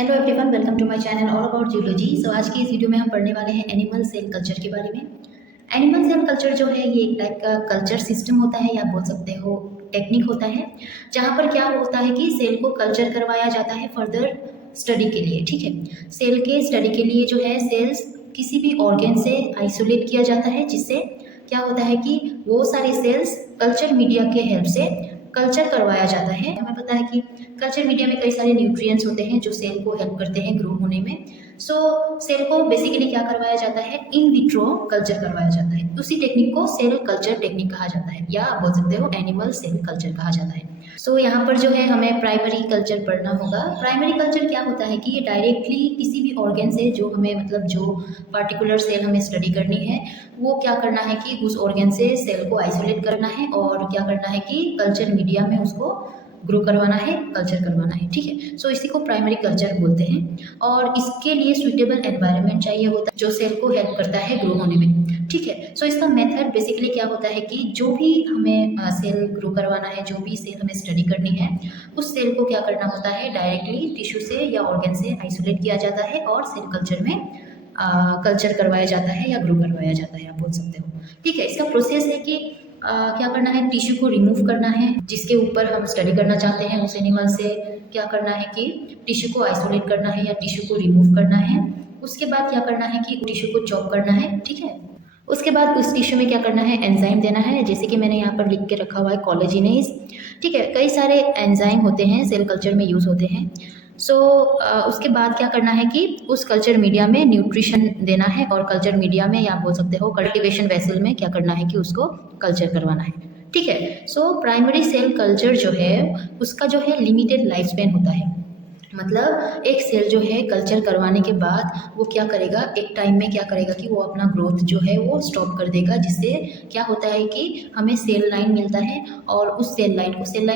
Hello everyone, welcome to my channel all about geology. So आज की इस video में हम पढ़ने वाले हैं एनिमल सेल कल्चर के बारे में। एनिमल सेल कल्चर जो है ये एक टाइप का कल्चर सिस्टम होता है या बोल सकते हो टेक्निक होता है, जहाँ पर क्या होता है कि सेल को कल्चर करवाया जाता है फर्दर स्टडी के लिए। ठीक है, सेल के स्टडी के लिए जो है सेल्स किसी भी ऑर्गेन से आइसोलेट किया जाता है, जिससे क्या होता है कि वो सारी सेल्स कल्चर मीडिया के हेल्प से कल्चर करवाया जाता है। हमें पता है कि कल्चर मीडिया में कई सारे न्यूट्रिएंट्स होते हैं जो सेल को हेल्प करते हैं ग्रो होने में। सो सेल को बेसिकली क्या करवाया जाता है, इन विट्रो कल्चर करवाया जाता है। उसी टेक्निक को सेल कल्चर टेक्निक कहा जाता है या आप बोल सकते हो एनिमल सेल कल्चर कहा जाता है। सो यहाँ पर जो है हमें प्राइमरी कल्चर पढ़ना होगा। प्राइमरी कल्चर क्या होता है कि ये डायरेक्टली किसी भी ऑर्गेन से जो हमें मतलब जो पार्टिकुलर सेल हमें स्टडी करनी है वो क्या करना है कि उस ऑर्गेन से सेल को आइसोलेट करना है और क्या करना है कि कल्चर मीडिया में उसको ग्रो करवाना है, कल्चर करवाना है। ठीक है, सो इसी को प्राइमरी कल्चर बोलते हैं और इसके लिए सुइटेबल एनवायरनमेंट चाहिए होता है जो सेल को हेल्प करता है ग्रो होने में। ठीक है, सो इसका मेथड बेसिकली क्या होता है कि जो भी हमें सेल ग्रो करवाना है, जो भी सेल हमें स्टडी करनी है, उस सेल को क्या करना होता है, डायरेक्टली टिश्यू से या ऑर्गेन से आइसोलेट किया जाता है और सेल कल्चर में कल्चर करवाया जाता है या ग्रो करवाया जाता है, आप बोल सकते हो। ठीक है, इसका प्रोसेस है कि क्या करना है, टिश्यू को रिमूव करना है जिसके ऊपर हम स्टडी करना चाहते हैं उस एनिमल से। क्या करना है कि टिश्यू को आइसोलेट करना है या टिश्यू को रिमूव करना है। उसके बाद क्या करना है कि टिश्यू को चॉप करना है। ठीक है, उसके बाद उस टिश्यू में क्या करना है, एंजाइम देना है, जैसे कि मैंने यहाँ पर लिख के रखा हुआ है कोलेजिनेज। ठीक है, कई सारे एंजाइम होते हैं सेल कल्चर में यूज़ होते हैं। सो उसके बाद क्या करना है कि उस कल्चर मीडिया में न्यूट्रिशन देना है और कल्चर मीडिया में या बोल सकते हो कल्टीवेशन वेसल में क्या करना है कि उसको कल्चर करवाना है। ठीक है, सो प्राइमरी सेल कल्चर जो है उसका जो है लिमिटेड लाइफ स्पैन होता है। मतलब एक सेल जो है कल्चर करवाने के बाद वो क्या करेगा, एक टाइम में क्या करेगा कि वो अपना ग्रोथ जो है वो स्टॉप कर देगा, जिससे क्या होता है कि हमें सेल लाइन मिलता है और उस सेल लाइन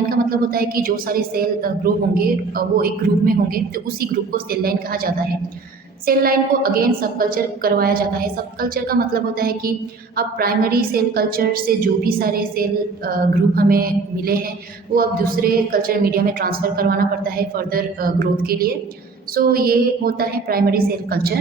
का मतलब होता है कि जो सारे सेल ग्रो होंगे वो एक ग्रुप में होंगे, तो उसी ग्रुप को सेल लाइन कहा जाता है। सेल लाइन को अगेन सब कल्चर करवाया जाता है। सब कल्चर का मतलब होता है कि अब प्राइमरी सेल कल्चर से जो भी सारे सेल ग्रुप हमें मिले हैं वो अब दूसरे कल्चर मीडिया में ट्रांसफ़र करवाना पड़ता है फर्दर ग्रोथ के लिए। सो ये होता है primary cell culture.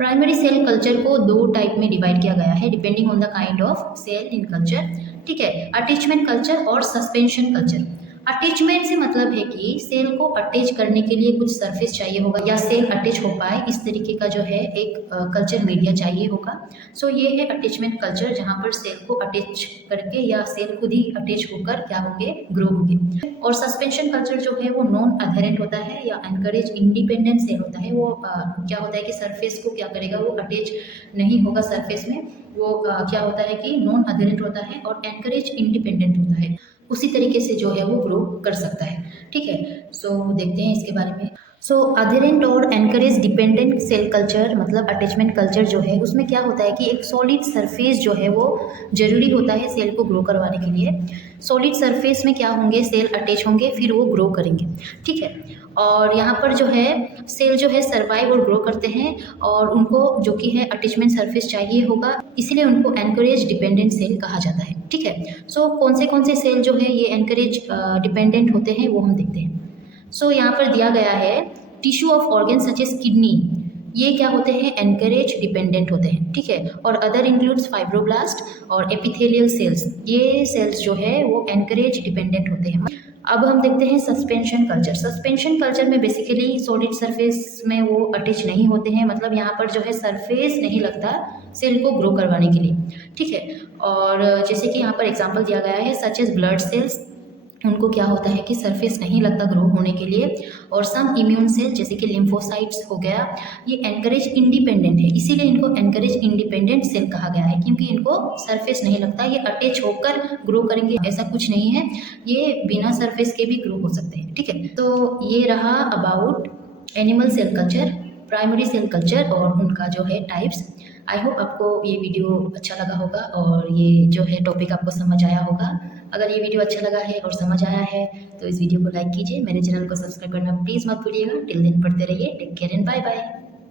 Primary cell culture को दो टाइप में डिवाइड किया गया है depending on the kind of cell in culture. ठीक है, अटैचमेंट कल्चर और सस्पेंशन कल्चर। अटैचमेंट से मतलब है कि सेल को अटैच करने के लिए कुछ सरफेस चाहिए होगा या सेल अटैच हो पाए इस तरीके का जो है एक कल्चर मीडिया चाहिए होगा। सो ये है अटैचमेंट कल्चर, जहाँ पर सेल को अटैच करके या सेल खुद ही अटैच होकर क्या होंगे, ग्रो होंगे। और सस्पेंशन कल्चर जो है वो नॉन अधेरेंट होता है या एनकरेज इंडिपेंडेंट सेल होता है। वो क्या होता है कि सरफेस को क्या करेगा, वो अटैच नहीं होगा सरफेस में। वो क्या होता है कि नॉन अधेरेंट होता है और एनकरेज इंडिपेंडेंट होता है। उसी तरीके से जो है वो ग्रो कर सकता है। ठीक है, सो देखते हैं इसके बारे में। सो अधेरेंट और एनकरेज डिपेंडेंट सेल कल्चर मतलब अटैचमेंट कल्चर जो है उसमें क्या होता है कि एक सॉलिड सरफेस जो है वो जरूरी होता है सेल को ग्रो करवाने के लिए। सॉलिड सरफेस में क्या होंगे, सेल अटैच होंगे, फिर वो ग्रो करेंगे। ठीक है, और यहाँ पर जो है सेल जो है सर्वाइव और ग्रो करते हैं और उनको जो कि है अटैचमेंट सरफेस चाहिए होगा, इसीलिए उनको एनकरेज डिपेंडेंट सेल कहा जाता है। ठीक है, सो कौन से सेल जो है ये एनकरेज डिपेंडेंट होते हैं वो हम देखते हैं। सो यहाँ पर दिया गया है tissue of organ such as kidney, ये क्या होते हैं, एनकरेज डिपेंडेंट होते हैं। ठीक है, और अदर इंक्लूड्स फाइब्रोब्लास्ट और एपिथेलियल सेल्स, ये सेल्स जो है वो एनकरेज डिपेंडेंट होते हैं। अब हम देखते हैं सस्पेंशन कल्चर। सस्पेंशन कल्चर में बेसिकली सॉलिड सरफेस में वो अटैच नहीं होते हैं, मतलब यहाँ पर जो है सरफेस नहीं लगता सेल को ग्रो करवाने के लिए। ठीक है, और जैसे कि यहाँ पर एग्जांपल दिया गया है सच एज ब्लड सेल्स, उनको क्या होता है कि सरफेस नहीं लगता ग्रो होने के लिए। और सम इम्यून सेल जैसे कि लिम्फोसाइट्स हो गया, ये एनकरेज इंडिपेंडेंट है, इसीलिए इनको एनकरेज इंडिपेंडेंट सेल कहा गया है, क्योंकि इनको सरफेस नहीं लगता, ये अटैच होकर ग्रो करेंगे ऐसा कुछ नहीं है, ये बिना सरफेस के भी ग्रो हो सकते हैं। ठीक है, तो ये रहा about animal cell culture, primary cell culture और उनका जो है टाइप्स। आई होप आपको ये वीडियो अच्छा लगा होगा और ये जो है टॉपिक आपको समझ आया होगा। अगर ये वीडियो अच्छा लगा है और समझ आया है तो इस वीडियो को लाइक कीजिए, मेरे चैनल को सब्सक्राइब करना प्लीज़ मत भूलिएगा। टिल दिन पढ़ते रहिए, take care and bye bye.